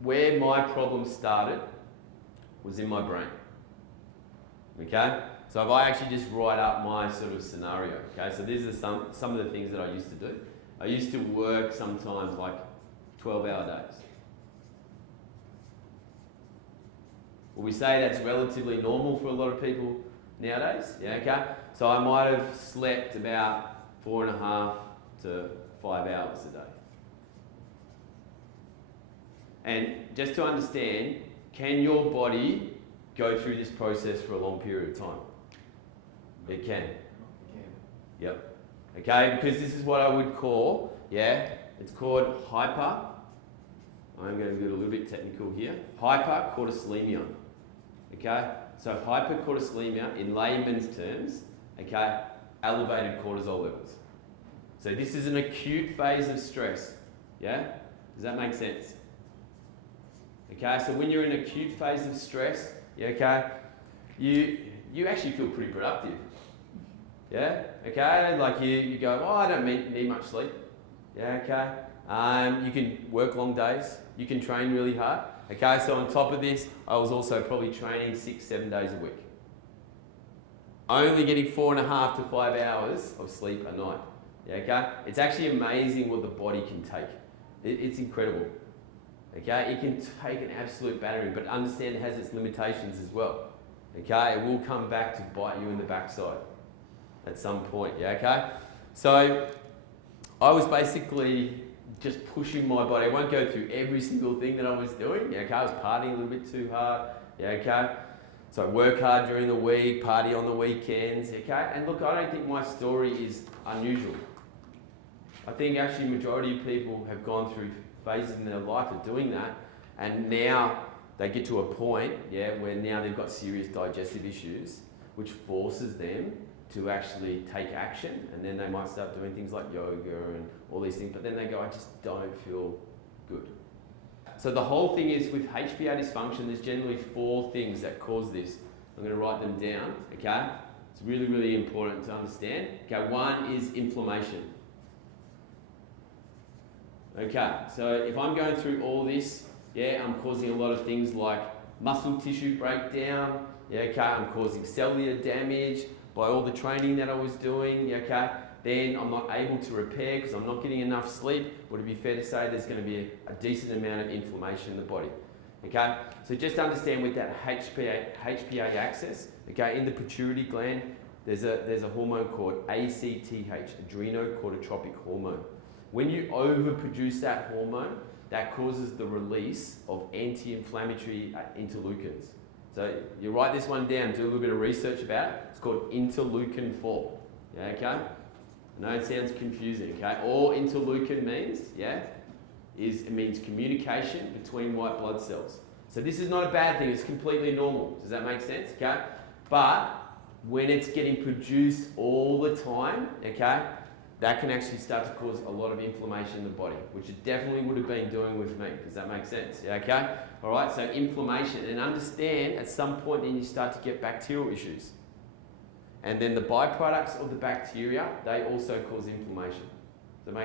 where my problem started was in my brain. Okay? So if I actually just write up my sort of scenario, okay? So these are some of the things that I used to do. I used to work sometimes like 12-hour days. Well, we say that's relatively normal for a lot of people nowadays, yeah, okay? So I might have slept about 4.5 to 5 hours a day. And just to understand, can your body go through this process for a long period of time? It can. Yep. Okay, because this is what I would call, yeah, it's called hyper, I'm going to get a little bit technical here, hypercortisolemia. Okay, so hypercortisolemia in layman's terms, okay, elevated cortisol levels. So this is an acute phase of stress, yeah? Does that make sense? Okay, so when you're in an acute phase of stress, yeah, okay, you actually feel pretty productive. Yeah, okay, like you go, oh, I don't need much sleep. Yeah, okay. You can work long days, you can train really hard. Okay, so on top of this, I was also probably training 6-7 days a week. Only getting 4.5 to 5 hours of sleep a night. Yeah, okay? It's actually amazing what the body can take. It's incredible. Okay, it can take an absolute battering, but understand it has its limitations as well. Okay, it will come back to bite you in the backside at some point, yeah, okay? So I was basically just pushing my body. I won't go through every single thing that I was doing, yeah, okay? I was partying a little bit too hard, yeah, okay? So I work hard during the week, party on the weekends, okay? And look, I don't think my story is unusual. I think actually majority of people have gone through phases in their life of doing that, and now they get to a point, yeah, where now they've got serious digestive issues, which forces them to actually take action, and then they might start doing things like yoga and all these things, but then they go, I just don't feel good. So the whole thing is with HPA dysfunction, there's generally 4 things that cause this. I'm going to write them down, okay? It's really, really important to understand. Okay, 1 is inflammation. Okay, so if I'm going through all this, yeah, I'm causing a lot of things like muscle tissue breakdown, yeah, okay, I'm causing cellular damage by all the training that I was doing, yeah, okay, then I'm not able to repair because I'm not getting enough sleep. Would it be fair to say there's going to be a decent amount of inflammation in the body? Okay, so just understand with that HPA axis, okay, in the pituitary gland, there's a hormone called ACTH, adrenocorticotropic hormone. When you overproduce that hormone, that causes the release of anti-inflammatory interleukins. So you write this one down, do a little bit of research about it. It's called interleukin-4. Yeah, okay? I know it sounds confusing, okay? All interleukin means, yeah, it means communication between white blood cells. So this is not a bad thing, it's completely normal. Does that make sense, okay? But when it's getting produced all the time, okay, that can actually start to cause a lot of inflammation in the body, which it definitely would have been doing with me. Does that make sense? Yeah, okay? All right, so inflammation. And understand, at some point then you start to get bacterial issues. And then the byproducts of the bacteria, they also cause inflammation. Does that make sense?